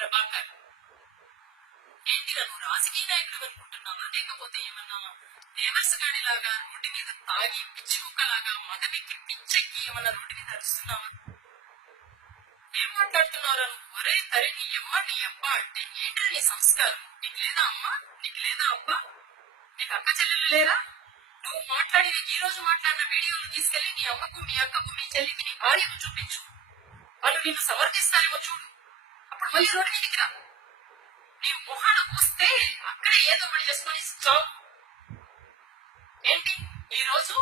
ప్రభాకర్, ఏంటిగా నువ్వు రాజకీయ నాయకుడు అనుకుంటున్నావా, లేకపోతే ఏమన్నా దేవర్స్ గాడిలాగా రోడ్డు మీద తాగి పిచ్చి కుక్కలాగా మదవికి పిచ్చెక్కి ఏమన్నా రోడ్డు మీద అరుస్తున్నావా? ఏం మాట్లాడుతున్నారా నువ్వు? ఒరే తరి నీ అమ్మ నీ అబ్బ అంటే ఏంటో నీ సంస్కారం? నీకు లేదా అమ్మ, నీకు లేదా అబ్బా, నీకు అక్క చెల్లెలు లేరా? నువ్వు మాట్లాడిన ఈ రోజు మాట్లాడిన వీడియోలు తీసుకెళ్లి నీ అమ్మకు, మీ అక్కకు, మీ చెల్లికి, నీ భార్యకు చూపించు. వాళ్ళు నిన్ను సమర్థిస్తారేమో చూడు. అప్పుడు మళ్ళీ రోడ్డు మీదకి రా. నీ మొహాన పూస్తే అక్కడే ఏదో ఒకటి చేసుకొని చావు. ఏంటి ఈ రోజు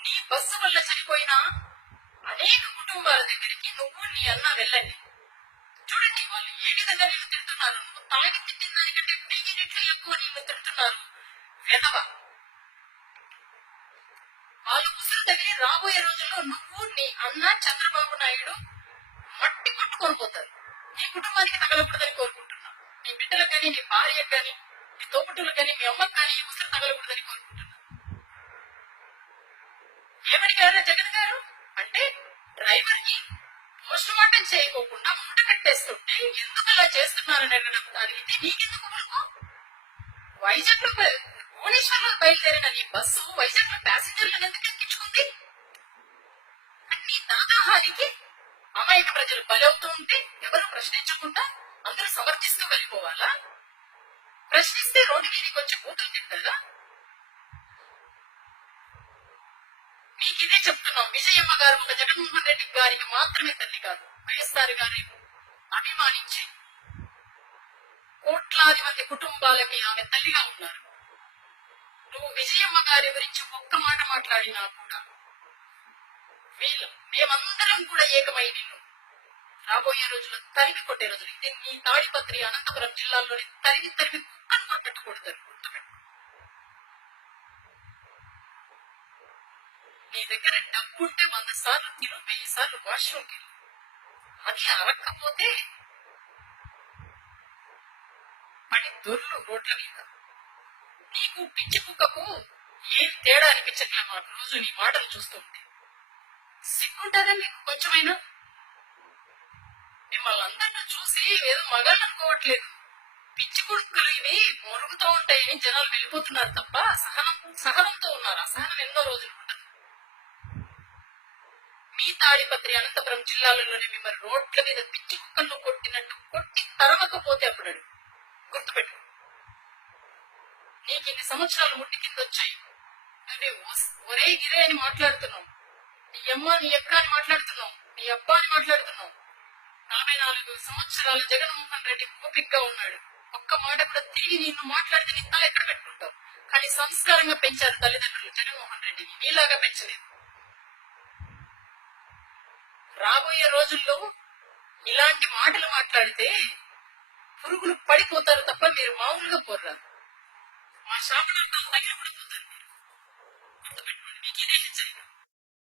నీ బస్సు వల్ల చనిపోయిన అనేక కుటుంబాల దగ్గరికి నువ్వు నీ అన్న వెళ్ళండి. చూడండి వాళ్ళు ఏ విధంగా నేను తిడుతున్నారు. నువ్వు తాగి తిట్టిన దానికంటే 1000 రెట్లు ఎక్కువ నిన్ను తిడుతున్నారు. వెధవ. వాళ్ళు ఉసురు తగిలి రాబోయే రోజుల్లో నువ్వు నీ అన్న చంద్రబాబు నాయుడు మట్టి కొట్టుకొని పోతారు. నీ కుటుంబానికి తగలకూడదని కోరుకుంటున్నా. నీ బిడ్డలకు కానీ, నీ భార్యకు కానీ, నీ తోబుట్టులకు కానీ, మీ అమ్మకు కానీ ఈ ఉసురు తగలకూడదని కోరుకుంటున్నా. ఏమడిగారా జగన్ గారు అంటే డ్రైవర్ కి పోస్ట్ మార్టం చేయకోకుండా మూట కట్టేస్తుంటే ఎందుకు అలా చేస్తున్నారని అడిగితే నీకెందుకు కొడుకు? వైజాగ్ లో భువనేశ్వర్ లో బయలుదేరిన నీ బస్సు వైజాగ్ లో ప్యాసింజర్లను ఎందుకు ఎక్కించుకుంది? నీ దాదాహానికి అమాయక ప్రజలు బలవుతూ ఉంటే ఎవరు ప్రశ్నించకుండా అందరూ సమర్థిస్తూ వెళ్ళిపోవాలా? ప్రశ్నిస్తే రోడ్డు మీదకి వచ్చి బూతులు తింటారా? మీకు ఇదే చెప్తున్నాం. విజయమ్మ గారు ఒక జగన్మోహన్ రెడ్డి గారికి మాత్రమే తల్లి కాదు, వైఎస్ఆర్ గారి అభిమానించి కోట్లాది మంది కుటుంబాలకి ఆమె తల్లిగా ఉన్నారు. నువ్వు విజయమ్మ గారి గురించి ఒక్క మాట మాట్లాడినా కూడా మేమందరం కూడా ఏకమై నిన్ను రాబోయే రోజుల్లో తరిగి కొట్టే రోజులు. ఇది నీ తాడిపత్రి అనంతపురం జిల్లాలోని తరిగి కుక్కను కొట్టకూడదు. నీ దగ్గర డబ్బుంటే 100 సార్లు తిను, 1000 సార్లు వాష్రూమ్కి. అది అరక్కపోతే పడి దొర్లు రోడ్ల మీద. నీకు పిచ్చి కుక్కకు ఏం తేడా అనిపించట్లే మాకు రోజు నీ మాటలు చూస్తుంటే. సిగ్గుంటారా మీకు కొంచెమైనా? మిమ్మల్ని అందరినీ చూసి ఏదో మగాళ్ళు అనుకోవట్లేదు. పిచ్చి కుక్కలు ఇవి మొరుగుతూ ఉంటాయని జనాలు వెళ్ళిపోతున్నారు తప్ప సహనంతో ఉన్నారు. అసహనం ఎన్నో రోజులు ఉండదు. మీ తాడిపత్రి అనంతపురం జిల్లాలలోనే మిమ్మల్ని రోడ్ల మీద పిచ్చి కుక్కల్లో కొట్టినట్టు కొట్టి తరమకపోతే అప్పుడు గుర్తుపెట్టు. నీకు ఇన్ని సంవత్సరాలు ముట్టి కింద వచ్చాయి. నువ్వు ఒరే గిరే అని మాట్లాడుతున్నావు. నీ అమ్మ నీ అక్క అని మాట్లాడుతున్నావు. నీ అబ్బా అని మాట్లాడుతున్నావు. 44 సంవత్సరాల జగన్మోహన్ రెడ్డి ఓపికగా ఉన్నాడు. ఒక్క మాట కూడా తిరిగి నిన్ను మాట్లాడితే నీ తల ఎక్కడ పెట్టుకుంటావు. కానీ సంస్కారంగా పెంచారు తల్లిదండ్రులు జగన్మోహన్ రెడ్డిని, నీలాగా పెంచలేదు. రాబోయే రోజుల్లో ఇలాంటి మాటలు మాట్లాడితే పురుగులు పడిపోతారు తప్ప మీరు మామూలుగా పోర్రా. మా శాపనార్థాలు తగిలిపడిపోతారు.